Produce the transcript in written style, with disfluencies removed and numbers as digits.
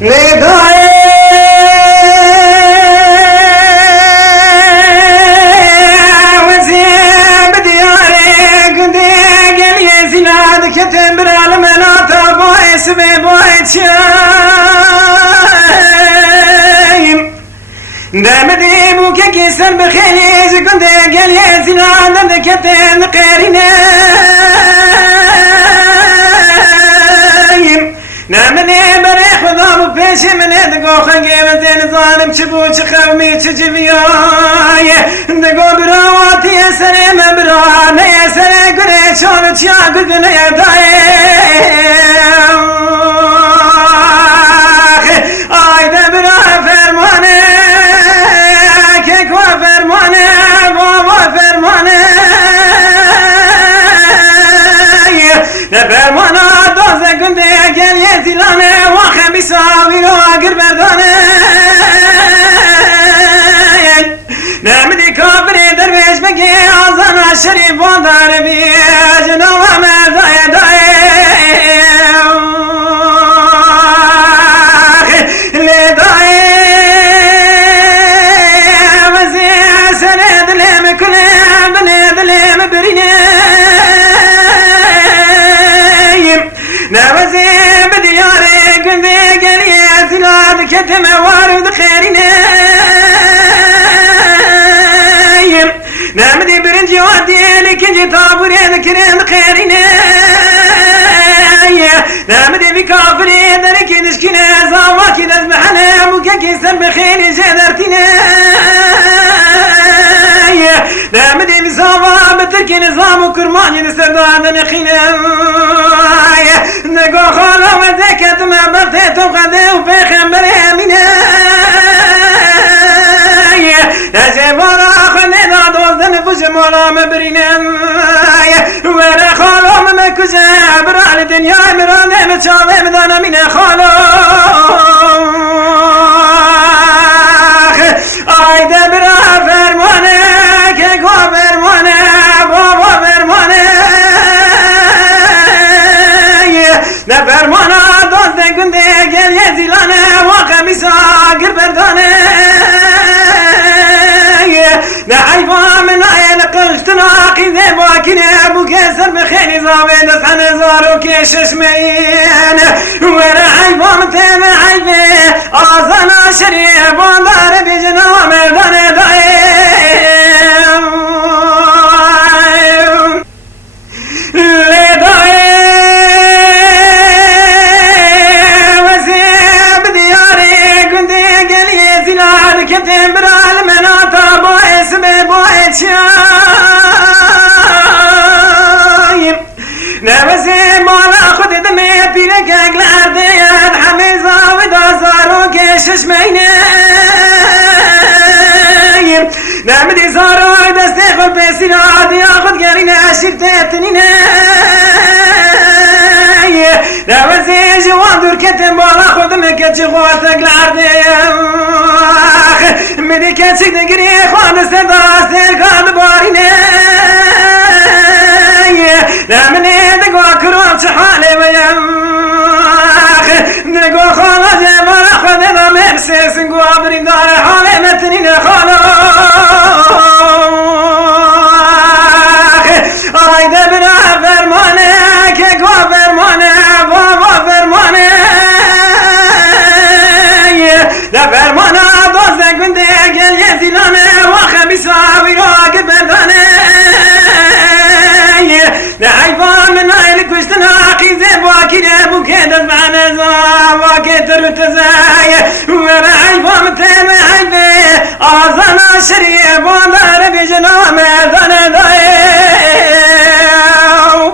ندای وزیم دیاره گنده گلی زیاد کتن برال مناتا باعث به باعث شایم دمدی بو که کسر بخیلی گنده گلی زیاد کتن قرینه نمنه برای خدا بو پیش منه دگو خنگی و زین ظالم چه بو چه خومی چه جویای دگو براواتی سر من برا نیه سر گره چون چیا گل نیه دایم آی ده برا فرمانه که کو فرمانه بابا فرمانه نه فرمانه دوزه گنده گلیه زیلانه واخه بیساوی رو اگر بردانه نمدی کافری درویش بگی آزان شریف باندار بیش نوه مردای دایم لدایم وزی سر دلم کنم بله دلم برینم نوزی بدیاره گنده گلیه زلاد کتم وارد خیرینم نمدی برنجی وادی لکنجی تابوری ذکرین خیرینم نمدی بی کافری درکی دشکنه زاواکی دزبحنه موککی سر بخیلی جدرتینه نمدی بی زاوا بترکی نظام و کرمانی دستر دادن خینه نگو خالا و ذکت مبرته تبقده و پیغمبر امینه نجبارا خونه دادوزدن کش مولا مبرینم وره خالا مکشه برال دنیا مراده مچاوه مدانم اینه خالا آیده برا فرمانه که گو فرمانه بابا فرمانه نه فرمانه دوست گنده گلیه زیلانه واقع میسا گر بردانه نه حیفا من آیل قشتنا عقیده باکنه بو کسر بخیلی زاوه دستن زارو کشش مین وره حیفا متب حیفه آزانا شریع باندار بیجنا مردان دایم لدایم وزیب دیاره گنده گلیه زیلاد کتن برال مناتا باعث به باعث شایم نوزی مالا خود دمه پیره کگلر دید همه زاوی دازارو کشش مینیم نمدی زاروی دسته خود پیسین آدیا خود گرینه اشیر تیتنینه نوزی جوان دور کتن بالا خود مکچی خواه تگلر دید مدی کچی دگری خواه دسته داستر کاد بارینه نمنی دگو کرام چه حاله ویم دگو خالا جبارا خود دا مرسی سنگو آبرین داره حاله متنین خالا آیده برا فرمانه که گو فرمانه بابا فرمانه ده فرمانه دوزه گنده گلیه زیلانه واخه بیسا